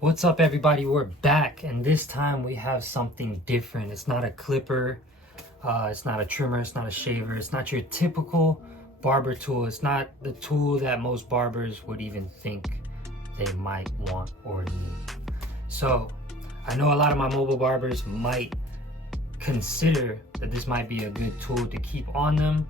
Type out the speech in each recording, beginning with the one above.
What's up, everybody? We're back, and this time we have something different. It's not a clipper, it's not a trimmer, it's not a shaver, it's not your typical barber tool. It's not the tool that most barbers would even think they might want or need. So I know a lot of my mobile barbers might consider that this might be a good tool to keep on them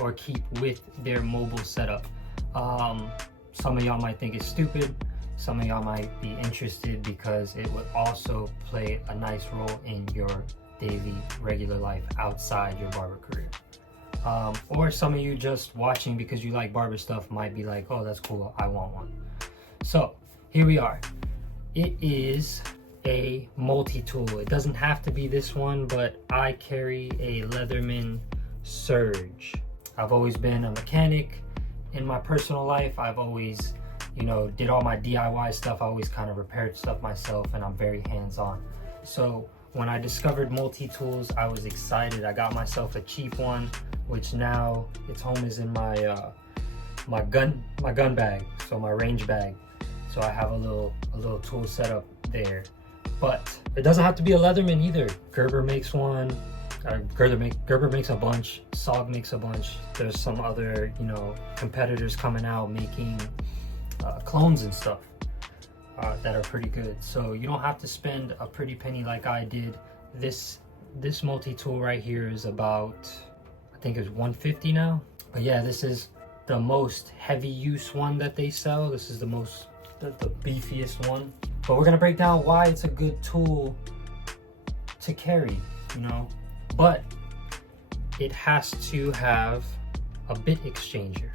or keep with their mobile setup. Some of y'all might think it's stupid. Some of y'all might be interested because it would also play a nice role in your daily, regular life outside your barber career. Or some of you just watching because you like barber stuff might be like, oh, that's cool, I want one. So here we are. It is a multi-tool. It doesn't have to be this one, but I carry a Leatherman Surge. I've always been a mechanic in my personal life. I've always did all my DIY stuff. I always kind of repaired stuff myself, and I'm very hands-on. So when I discovered multi-tools, I was excited. I got myself a cheap one, which now its home is in my my gun bag, so my range bag. So I have a little tool set up there. But it doesn't have to be a Leatherman either. Gerber makes one. Gerber makes a bunch. SOG makes a bunch. There's some other competitors coming out making clones and stuff that are pretty good. So you don't have to spend a pretty penny like I did. This multi-tool right here is about, I think it's $150 now. But yeah, this is the most heavy use one that they sell. This is the beefiest one. But we're gonna break down why it's a good tool to carry, But it has to have a bit exchanger,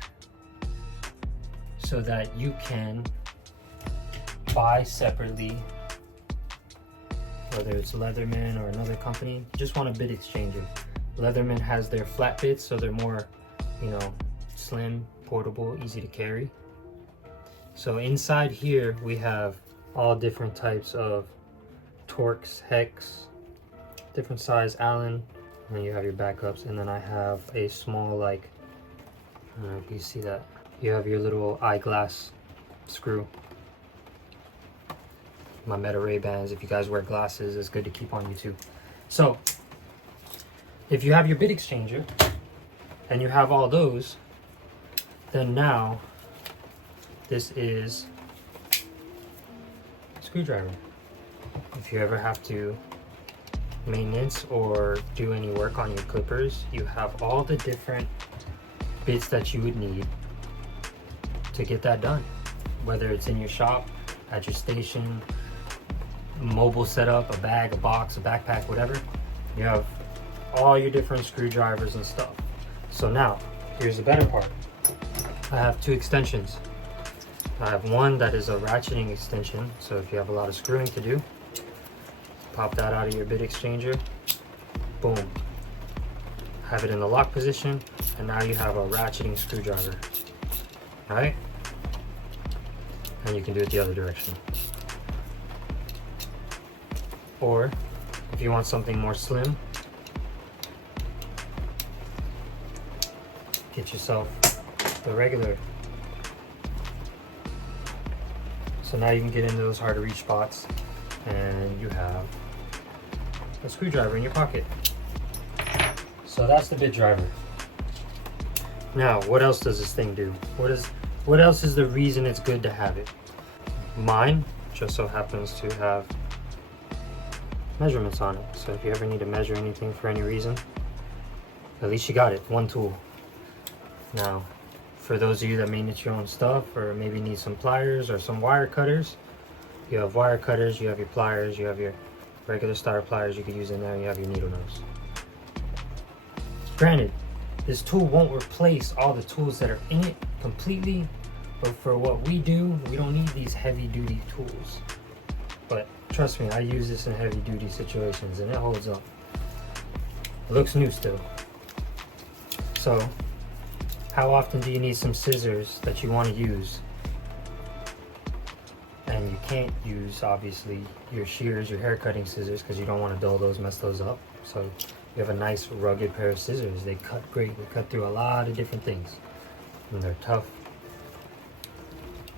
so that you can buy separately, whether it's Leatherman or another company. You just want a bit exchanger. Leatherman has their flat bits, so they're more, slim, portable, easy to carry. So inside here we have all different types of Torx, hex, different size Allen, and then you have your backups. And then I have a small, I don't know if you see that. You have your little eyeglass screw. My Meta Ray-Bans, if you guys wear glasses, it's good to keep on you too. So, if you have your bit exchanger, and you have all those, then now, this is a screwdriver. If you ever have to maintenance or do any work on your clippers, you have all the different bits that you would need to get that done, whether it's in your shop, at your station, mobile setup, a bag, a box, a backpack, whatever. You have all your different screwdrivers and stuff. So now, here's the better part. I have two extensions. I have one that is a ratcheting extension, so if you have a lot of screwing to do, pop that out of your bit exchanger, boom. Have it in the lock position, and now you have a ratcheting screwdriver. Alright? And you can do it the other direction. Or if you want something more slim, get yourself the regular. So now you can get into those hard to reach spots, and you have a screwdriver in your pocket. So that's the bit driver. Now, what else does this thing do? What else is the reason it's good to have it? Mine just so happens to have measurements on it. So if you ever need to measure anything for any reason, at least you got it, one tool. Now, for those of you that may need your own stuff, or maybe need some pliers or some wire cutters, you have wire cutters, you have your pliers, you have your regular star pliers you could use in there, and you have your needle nose. Granted, this tool won't replace all the tools that are in it completely, but for what we do, we don't need these heavy duty tools. But trust me, I use this in heavy duty situations and it holds up. It looks new still. So, how often do you need some scissors that you want to use? And you can't use, obviously, your shears, your hair cutting scissors, because you don't want to dull those, mess those up. So you have a nice rugged pair of scissors. They cut great. They cut through a lot of different things. And they're tough.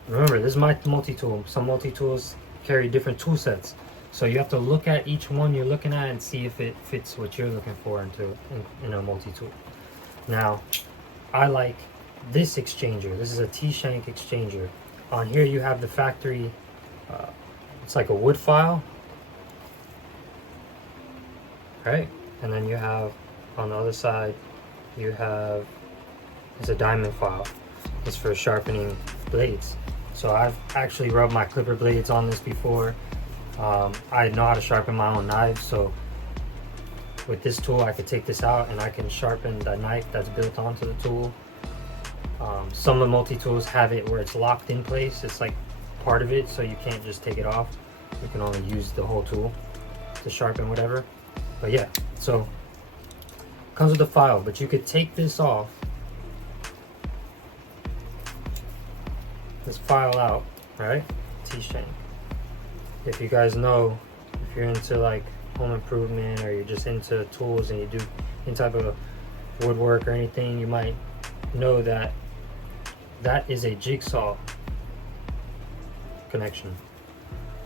Remember, this is my multi-tool. Some multi-tools carry different tool sets. So you have to look at each one you're looking at and see if it fits what you're looking for in a multi-tool. Now, I like this exchanger. This is a T-shank exchanger. On here you have the factory, it's like a wood file, right? And then you have, on the other side, you have, it's a diamond file. It's for sharpening blades. So I've actually rubbed my clipper blades on this before. I know how to sharpen my own knives, so with this tool I could take this out and I can sharpen the knife that's built onto the tool. Some of the multi-tools have it where it's locked in place. It's like part of it, so you can't just take it off. You can only use the whole tool to sharpen whatever. But yeah, so it comes with a file, but you could take this off, this file out, right? T-shank. If you guys know, if you're into like home improvement or you're just into tools and you do any type of woodwork or anything, you might know that that is a jigsaw connection.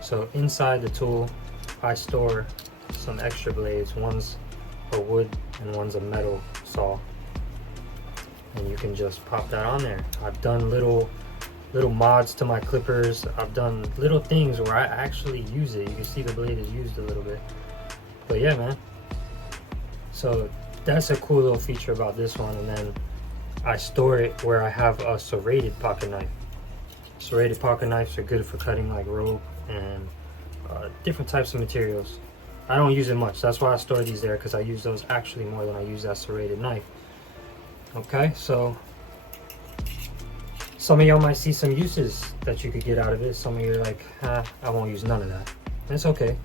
So inside the tool I store some extra blades. One's a wood and one's a metal saw, and you can just pop that on there. I've done little mods to my clippers. I've done little things where I actually use it. You can see the blade is used a little bit. But yeah, man, so that's a cool little feature about this one. And then I store it where I have a serrated pocket knife. Serrated pocket knives are good for cutting like rope and different types of materials. I don't use it much, that's why I store these there, because I use those actually more than I use that serrated knife. Okay, so some of y'all might see some uses that you could get out of it. Some of you are like, I won't use none of that. And it's okay.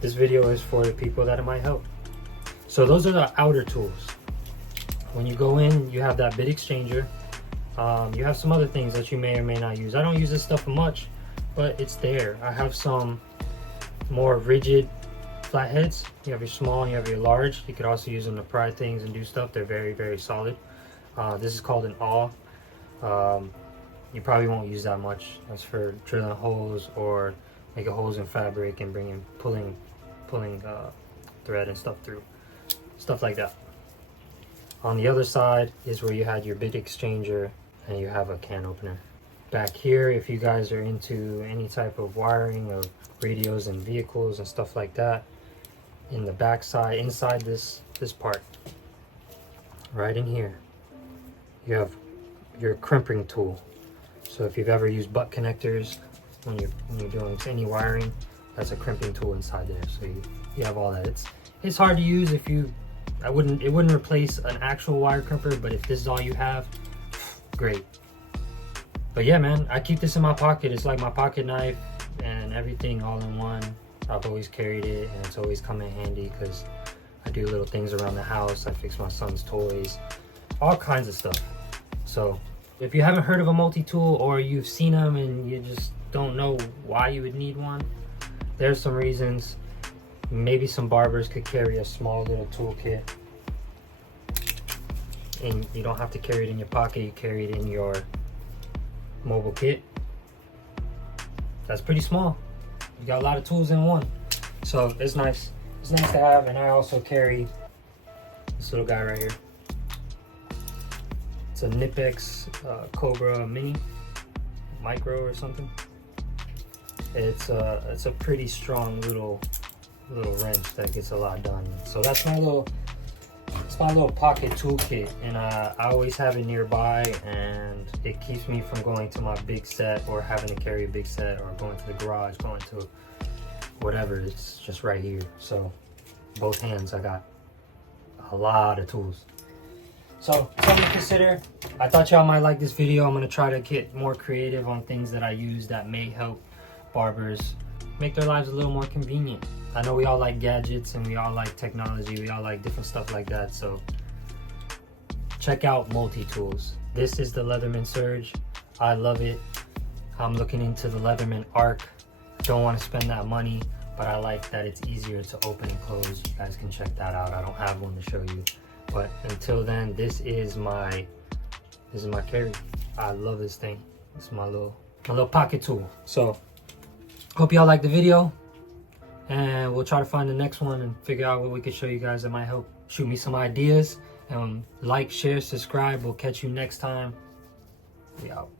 This video is for the people that it might help. So those are the outer tools. When you go in, you have that bit exchanger. You have some other things that you may or may not use. I don't use this stuff much, but it's there. I have some more rigid flatheads. You have your small and you have your large. You could also use them to pry things and do stuff. They're very, very solid. This is called an awl. You probably won't use that much. That's for drilling holes or making holes in fabric and pulling thread and stuff through, stuff like that. On the other side is where you had your bit exchanger and you have a can opener. Back here, if you guys are into any type of wiring of radios and vehicles and stuff like that, in the back side, inside this part, right in here, you have your crimping tool. So if you've ever used butt connectors when you're doing any wiring, that's a crimping tool inside there. So you have all that. It's hard to use. If you, it wouldn't replace an actual wire crimper, but if this is all you have, great. But yeah, man, I keep this in my pocket. It's like my pocket knife and everything all in one. I've always carried it, and it's always come in handy because I do little things around the house. I fix my son's toys, all kinds of stuff. So if you haven't heard of a multi-tool, or you've seen them and you just don't know why you would need one, there's some reasons. Maybe some barbers could carry a small little toolkit, and you don't have to carry it in your pocket. You carry it in your mobile kit. That's pretty small. You got a lot of tools in one, so it's nice. It's nice to have. And I also carry this little guy right here. It's a Nipex Cobra Mini Micro or something. It's a pretty strong little wrench that gets a lot done. So that's my little pocket toolkit, and I always have it nearby, and it keeps me from going to my big set or having to carry a big set or going to the garage, going to whatever. It's just right here. So both hands, I got a lot of tools. So something to consider. I thought y'all might like this video. I'm gonna try to get more creative on things that I use that may help barbers make their lives a little more convenient. I know we all like gadgets and we all like technology. We all like different stuff like that. So check out multi-tools. This is the Leatherman Surge. I love it. I'm looking into the Leatherman Arc. Don't want to spend that money, but I like that it's easier to open and close. You guys can check that out. I don't have one to show you, but until then, this is my carry. I love this thing. It's my little pocket tool. So Hope y'all like the video, and we'll try to find the next one and figure out what we can show you guys that might help. Shoot me some ideas. Like, share, subscribe. We'll catch you next time. We out.